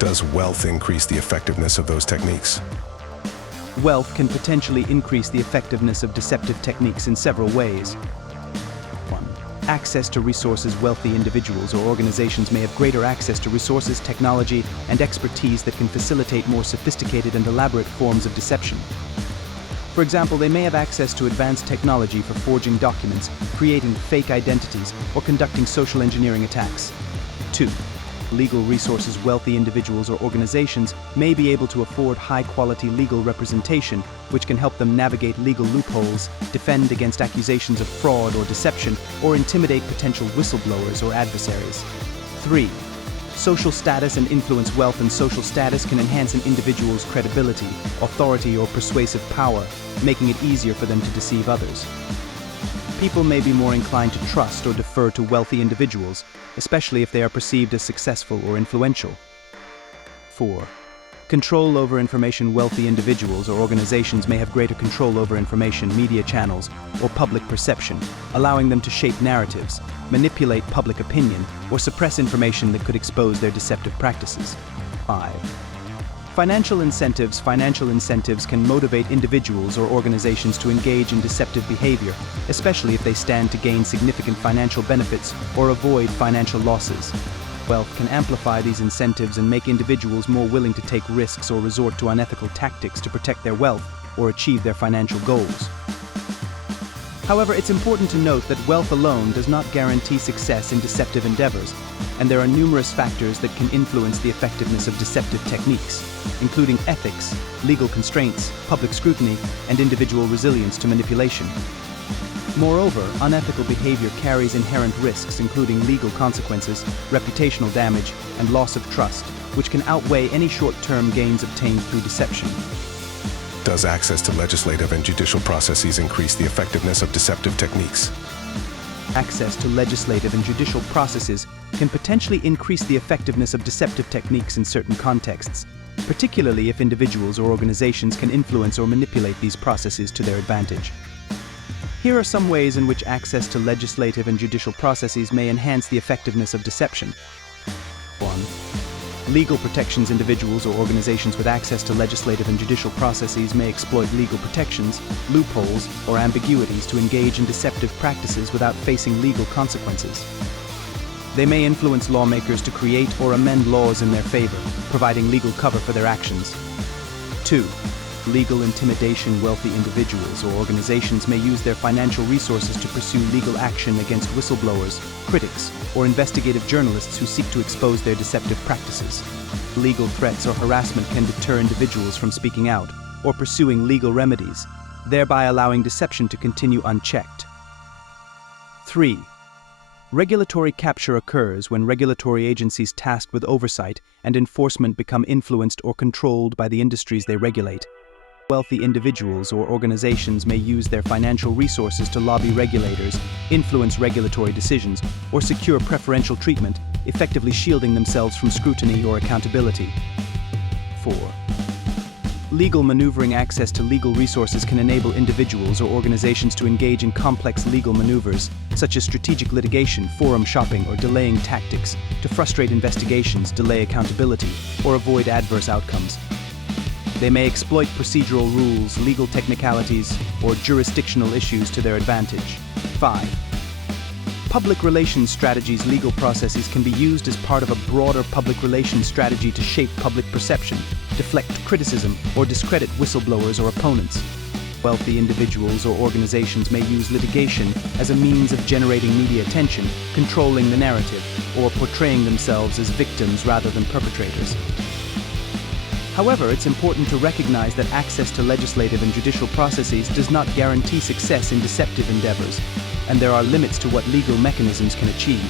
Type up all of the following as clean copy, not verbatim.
Does wealth increase the effectiveness of those techniques? Wealth can potentially increase the effectiveness of deceptive techniques in several ways. 1. Access to resources. Wealthy individuals or organizations may have greater access to resources, technology, and expertise that can facilitate more sophisticated and elaborate forms of deception. For example, they may have access to advanced technology for forging documents, creating fake identities, or conducting social engineering attacks. 2. Legal resources. Wealthy individuals or organizations may be able to afford high-quality legal representation, which can help them navigate legal loopholes, defend against accusations of fraud or deception, or intimidate potential whistleblowers or adversaries. 3. Social status and influence. Wealth and social status can enhance an individual's credibility, authority, or persuasive power, making it easier for them to deceive others. People may be more inclined to trust or defer to wealthy individuals, especially if they are perceived as successful or influential. 4. Control over information. Wealthy individuals or organizations may have greater control over information, media channels, or public perception, allowing them to shape narratives, manipulate public opinion, or suppress information that could expose their deceptive practices. 5. Financial incentives. Financial incentives can motivate individuals or organizations to engage in deceptive behavior, especially if they stand to gain significant financial benefits or avoid financial losses. Wealth can amplify these incentives and make individuals more willing to take risks or resort to unethical tactics to protect their wealth or achieve their financial goals. However, it's important to note that wealth alone does not guarantee success in deceptive endeavors, and there are numerous factors that can influence the effectiveness of deceptive techniques, including ethics, legal constraints, public scrutiny, and individual resilience to manipulation. Moreover, unethical behavior carries inherent risks, including legal consequences, reputational damage, and loss of trust, which can outweigh any short-term gains obtained through deception. Does access to legislative and judicial processes increase the effectiveness of deceptive techniques? Access to legislative and judicial processes can potentially increase the effectiveness of deceptive techniques in certain contexts, particularly if individuals or organizations can influence or manipulate these processes to their advantage. Here are some ways in which access to legislative and judicial processes may enhance the effectiveness of deception. 1. Legal protections. Individuals or organizations with access to legislative and judicial processes may exploit legal protections, loopholes, or ambiguities to engage in deceptive practices without facing legal consequences. They may influence lawmakers to create or amend laws in their favor, providing legal cover for their actions. 2. Legal intimidation. Wealthy individuals or organizations may use their financial resources to pursue legal action against whistleblowers, critics, or investigative journalists who seek to expose their deceptive practices. Legal threats or harassment can deter individuals from speaking out or pursuing legal remedies, thereby allowing deception to continue unchecked. 3. Regulatory capture occurs when regulatory agencies tasked with oversight and enforcement become influenced or controlled by the industries they regulate. Wealthy individuals or organizations may use their financial resources to lobby regulators, influence regulatory decisions, or secure preferential treatment, effectively shielding themselves from scrutiny or accountability. 4. Legal maneuvering. Access to legal resources can enable individuals or organizations to engage in complex legal maneuvers, such as strategic litigation, forum shopping, or delaying tactics, to frustrate investigations, delay accountability, or avoid adverse outcomes. They may exploit procedural rules, legal technicalities, or jurisdictional issues to their advantage. 5. Public relations strategies. Legal processes can be used as part of a broader public relations strategy to shape public perception, deflect criticism, or discredit whistleblowers or opponents. Wealthy individuals or organizations may use litigation as a means of generating media attention, controlling the narrative, or portraying themselves as victims rather than perpetrators. However, it's important to recognize that access to legislative and judicial processes does not guarantee success in deceptive endeavors, and there are limits to what legal mechanisms can achieve.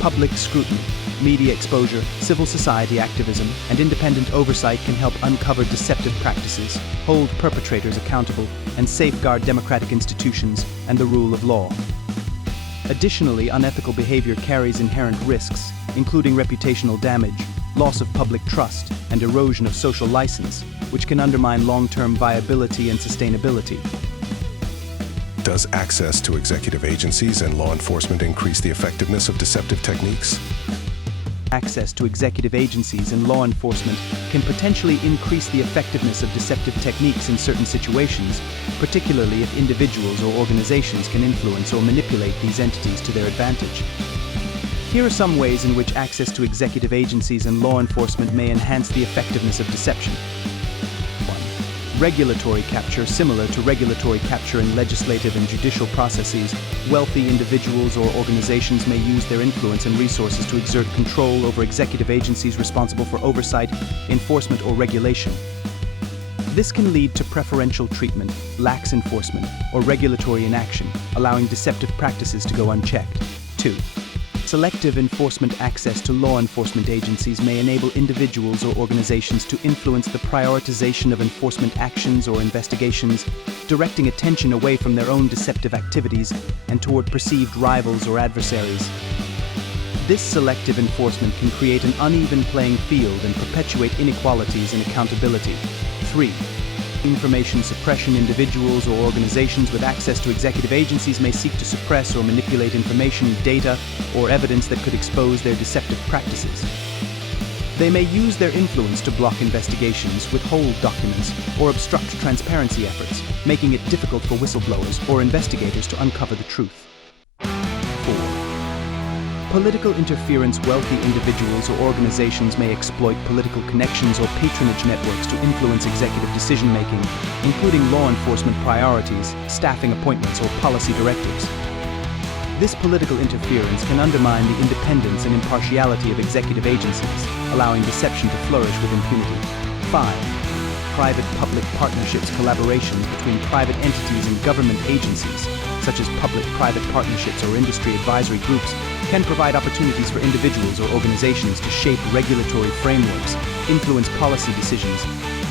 Public scrutiny, media exposure, civil society activism, and independent oversight can help uncover deceptive practices, hold perpetrators accountable, and safeguard democratic institutions and the rule of law. Additionally, unethical behavior carries inherent risks, including reputational damage, loss of public trust, and erosion of social license, which can undermine long-term viability and sustainability. Does access to executive agencies and law enforcement increase the effectiveness of deceptive techniques? Access to executive agencies and law enforcement can potentially increase the effectiveness of deceptive techniques in certain situations, particularly if individuals or organizations can influence or manipulate these entities to their advantage. Here are some ways in which access to executive agencies and law enforcement may enhance the effectiveness of deception. 1. Regulatory capture. Similar to regulatory capture in legislative and judicial processes, wealthy individuals or organizations may use their influence and resources to exert control over executive agencies responsible for oversight, enforcement, or regulation. This can lead to preferential treatment, lax enforcement, or regulatory inaction, allowing deceptive practices to go unchecked. 2. Selective enforcement. Access to law enforcement agencies may enable individuals or organizations to influence the prioritization of enforcement actions or investigations, directing attention away from their own deceptive activities and toward perceived rivals or adversaries. This selective enforcement can create an uneven playing field and perpetuate inequalities in accountability. 3. Information suppression. Individuals or organizations with access to executive agencies may seek to suppress or manipulate information, data, or evidence that could expose their deceptive practices. They may use their influence to block investigations, withhold documents, or obstruct transparency efforts, making it difficult for whistleblowers or investigators to uncover the truth. 4. Political interference. Wealthy individuals or organizations may exploit political connections or patronage networks to influence executive decision-making, including law enforcement priorities, staffing appointments, or policy directives. This political interference can undermine the independence and impartiality of executive agencies, allowing deception to flourish with impunity. 5. Private-public partnerships. Collaboration between private entities and government agencies, such as public-private partnerships or industry advisory groups, can provide opportunities for individuals or organizations to shape regulatory frameworks, influence policy decisions,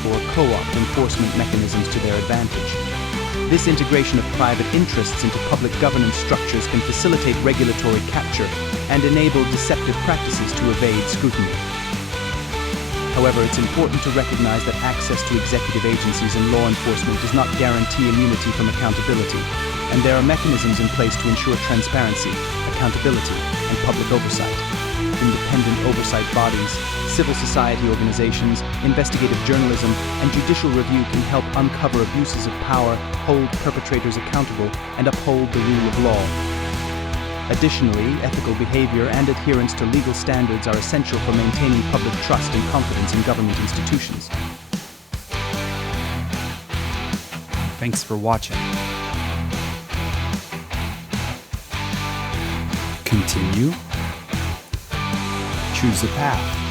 or co-opt enforcement mechanisms to their advantage. This integration of private interests into public governance structures can facilitate regulatory capture and enable deceptive practices to evade scrutiny. However, it's important to recognize that access to executive agencies and law enforcement does not guarantee immunity from accountability, and there are mechanisms in place to ensure transparency, accountability, and public oversight. Independent oversight bodies, civil society organizations, investigative journalism, and judicial review can help uncover abuses of power, hold perpetrators accountable, and uphold the rule of law. Additionally, ethical behavior and adherence to legal standards are essential for maintaining public trust and confidence in government institutions. Thanks for watching. Continue. Choose a path.